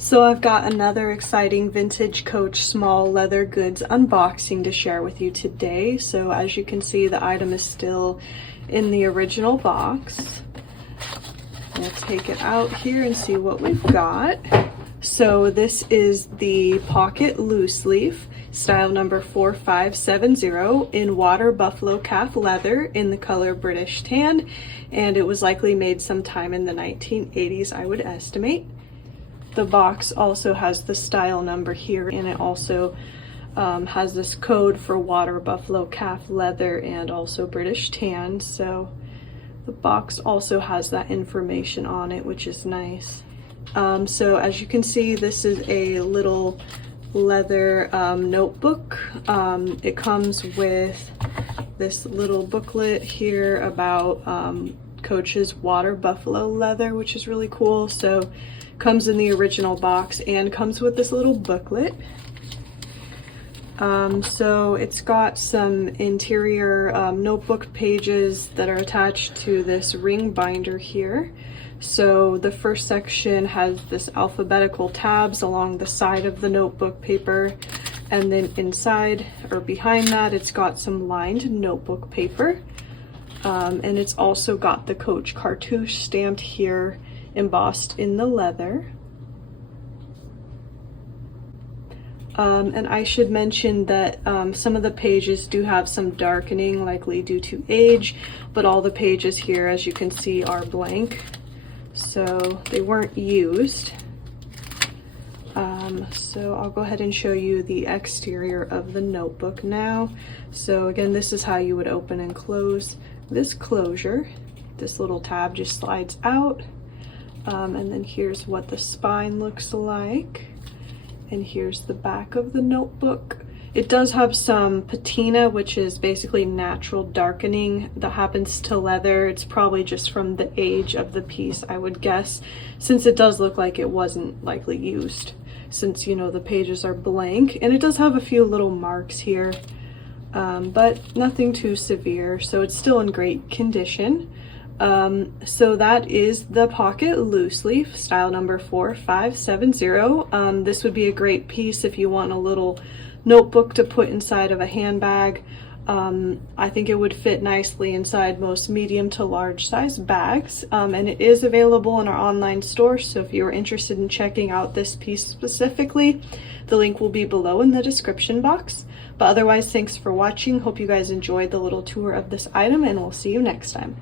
So I've got another exciting vintage Coach small leather goods unboxing to share with you today. So as you can see, the item is still in the original box. We'll take it out here and see what we've got. So this is the Pocket Looseleaf, style number 4570, in water buffalo calf leather in the color British tan, and it was likely made sometime in the 1980s, I would estimate. The box also has the style number here, and it also has this code for water buffalo calf leather and also British tan. So the box also has that information on it, which is nice. So as you can see, this is a little leather notebook. It comes with this little booklet here about Coach's water buffalo leather, which is really cool. So comes in the original box and comes with this little booklet. So it's got some interior notebook pages that are attached to this ring binder here. So the first section has this alphabetical tabs along the side of the notebook paper, and then inside or behind that it's got some lined notebook paper, and it's also got the Coach cartouche stamped here, embossed in the leather. And I should mention that some of the pages do have some darkening, likely due to age, but all the pages here, as you can see, are blank, so they weren't used. So I'll go ahead and show you the exterior of the notebook now. So again, this is how you would open and close this closure. This little tab just slides out. And then here's what the spine looks like. And here's the back of the notebook. It does have some patina, which is basically natural darkening that happens to leather. It's probably just from the age of the piece, I would guess, since it does look like it wasn't likely used, since, you know, the pages are blank. And it does have a few little marks here, but nothing too severe, so it's still in great condition. So that is the Pocket Looseleaf, style number 4570. This would be a great piece if you want a little notebook to put inside of a handbag. I think it would fit nicely inside most medium to large size bags, and it is available in our online store, so if you're interested in checking out this piece specifically, the link will be below in the description box. But otherwise, thanks for watching. Hope you guys enjoyed the little tour of this item, and we'll see you next time.